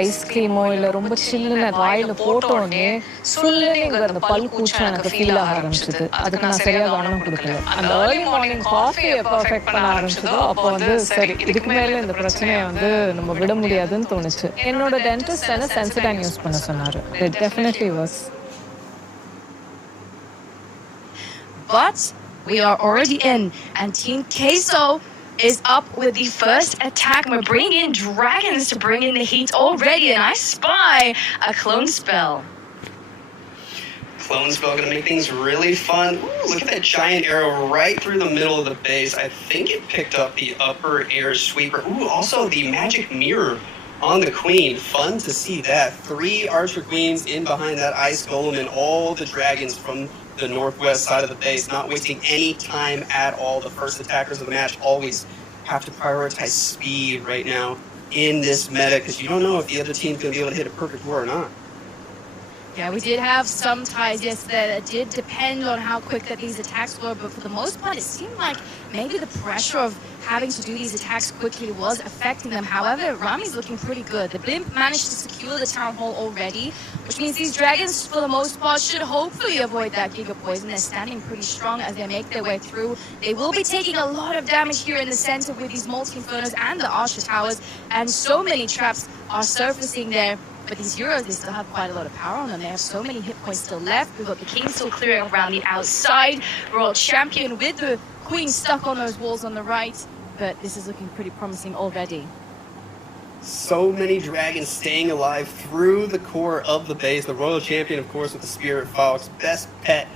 ஐஸ்கிரீமோ இல்லை ரொம்ப சில்லுன்னு வாயில் போட்டோடனே சுல்லுன்னு இங்கே அந்த பல் கூச்சம் எனக்கு ஃபீல் ஆக ஆரம்பிச்சிது. அதுக்கு நான் சரியாக கவனம் கொடுக்கல. அந்த ஏர்லி மார்னிங் காஃபி எப்போ அஃபெக்ட் பண்ண ஆரம்பிச்சதோ அப்போ வந்து சரி இதுக்கு மேலே இந்த பிரச்சனையை வந்து நம்ம விட முடியாதுன்னு தோணுச்சு. என்னோட டென்டிஸ்ட் என்ன சென்சிடைன் யூஸ் பண்ண சொன்னார். It definitely was. But we are already in, and Team Queso is up with the first attack. We're bringing in dragons to bring in the heat already, and I spy a clone spell. Clone spell gonna make things really fun. Ooh, look at that giant arrow right through the middle of the base. I think it picked up the upper air sweeper. Ooh, also the magic mirror on the queen. Fun to see that. 3 archer queens in behind that ice golem and all the dragons from the northwest side of the base, not wasting any time at all. The first attackers of the match always have to prioritize speed right now in this meta, because you don't know if the other team's going to be able to hit a perfect war or not. Yeah, we did have some ties yesterday that did depend on how quick that these attacks were, but for the most part, it seemed like maybe the pressure of having to do these attacks quickly was affecting them. However, Rami's looking pretty good. The blimp managed to secure the town hall already, which means these dragons, for the most part, should hopefully avoid that Giga Poison. They're standing pretty strong as they make their way through. They will be taking a lot of damage here in the center with these multi-infernos and the archer towers, and so many traps are surfacing there. But these heroes, they still have quite a lot of power on them. They have so many hit points still left. We've got the king still clearing around the outside. Royal champion with the queen stuck on those walls on the right. But this is looking pretty promising already. So many dragons staying alive through the core of the base. The royal champion, of course, with the Spirit Fox. Best pet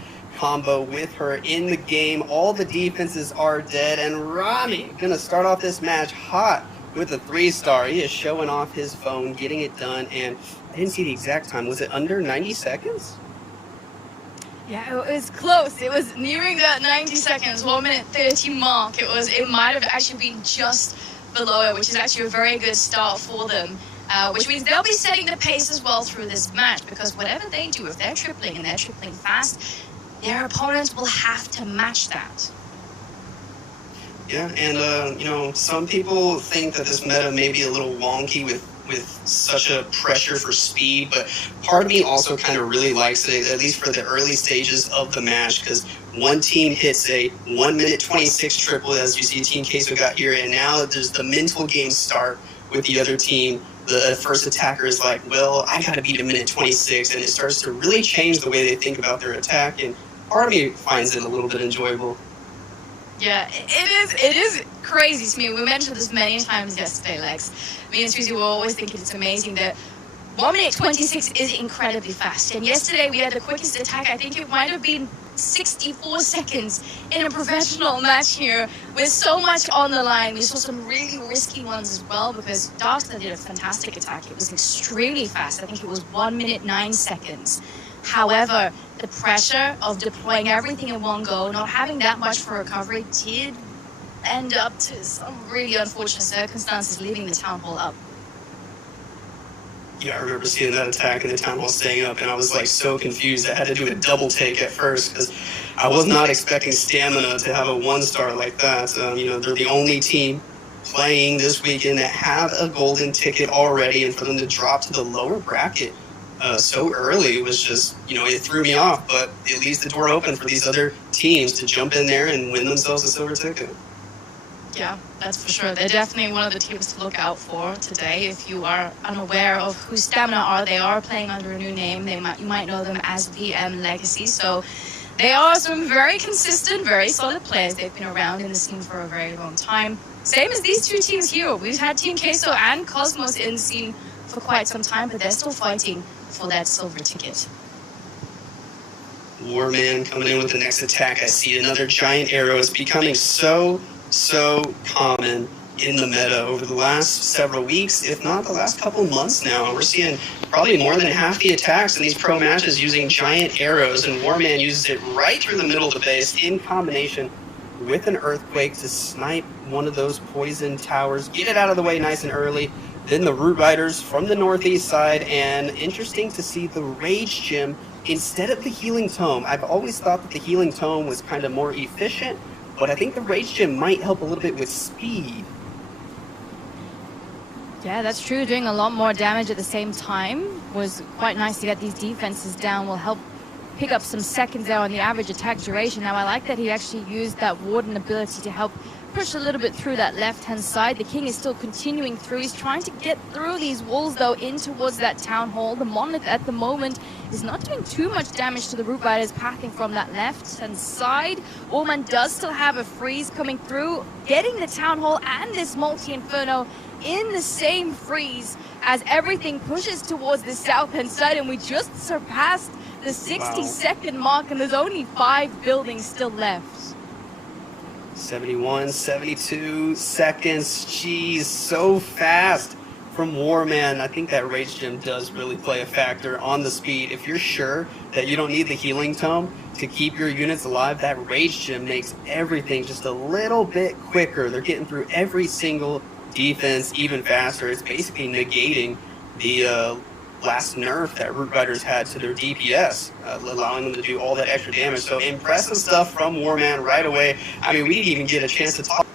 combo with her in the game. All the defenses are dead. And Rami gonna start off this match hot with a 3-star. He is showing off his phone, getting it done, and I didn't see the exact time. Was it under 90 seconds? Yeah, it was close. It was nearing that 90 seconds, 1 minute 30 mark. It might have actually been just below it, which is actually a very good start for them. Which means they'll be setting the pace as well through this match, because whatever they do, if they're tripling and they're tripling fast, their opponents will have to match that. Yeah, and you know, some people think that this meta may be a little wonky with such a pressure for speed, but part of me also kind of really likes it, at least for the early stages of the match, because one team hits a 1 minute 26 triple, as you see Team Queso got here, and now there's the mental game start with the other team. The first attacker is like, well, I got to beat a minute 26, and it starts to really change the way they think about their attack, and part of me finds it a little bit enjoyable. Yeah, it is crazy to me. We mentioned this many times yesterday, Lex. Me and Susie were always thinking it's amazing that 1 minute 26 is incredibly fast. And yesterday we had the quickest attack. I think it might have been 64 seconds in a professional match here with so much on the line. We saw some really risky ones as well, because Darkstar did a fantastic attack. It was extremely fast. I think it was 1 minute 9 seconds. However, the pressure of deploying everything in one go, not having that much for recovery, did end up to some really unfortunate circumstances, leaving the town hall up. Yeah, I remember seeing that attack and the town hall staying up, and I was like so confused. I had to do a double take at first, because I was not expecting Stamina to have a 1-star like that. You know, they're the only team playing this weekend that have a golden ticket already, and for them to drop to the lower bracket so early was just, you know, it threw me off, but it leaves the door open for these other teams to jump in there and win themselves a silver ticket. Yeah, that's for sure. They're definitely one of the teams to look out for today. If you are unaware of who Stamina are, they are playing under a new name. You might know them as VM Legacy. So they are some very consistent, very solid players. They've been around in the scene for a very long time. Same as these two teams here. We've had Team Queso and Cosmos in the scene for quite some time, but they're still fighting for that silver ticket. Warman coming in with the next attack. I see another giant arrow is becoming so common in the meta over the last several weeks, if not the last couple months now. We're seeing probably more than half the attacks in these pro matches using giant arrows, and Warman uses it right through the middle of the base in combination with an earthquake to snipe one of those poison towers, get it out of the way nice and early. Then the Root Riders from the northeast side, and interesting to see the Rage Gem instead of the Healing Tome. I've always thought that the Healing Tome was kind of more efficient, but I think the Rage Gem might help a little bit with speed. Yeah, that's true. Doing a lot more damage at the same time was quite nice to get these defenses down. Will help pick up some seconds there on the average attack duration. Now, I like that he actually used that Warden ability to help push a little bit through that left-hand side. The King is still continuing through. He's trying to get through these walls, though, in towards that Town Hall. The Monolith at the moment is not doing too much damage to the Root Riders pathing from that left-hand side. Warman does still have a freeze coming through, getting the Town Hall and this Multi-Inferno in the same freeze as everything pushes towards the south-hand side, and we just surpassed the 60-second mark, and there's only 5 buildings still left. 71, 72 seconds. Jeez, so fast from Warman. I think that Rage Gem does really play a factor on the speed. If you're sure that you don't need the Healing Tome to keep your units alive, that Rage Gem makes everything just a little bit quicker. They're getting through every single defense even faster. It's basically negating the last nerf that Root Riders had to their DPS, allowing them to do all that extra damage. So impressive stuff from Warman right away. I mean, we didn't even get a chance to talk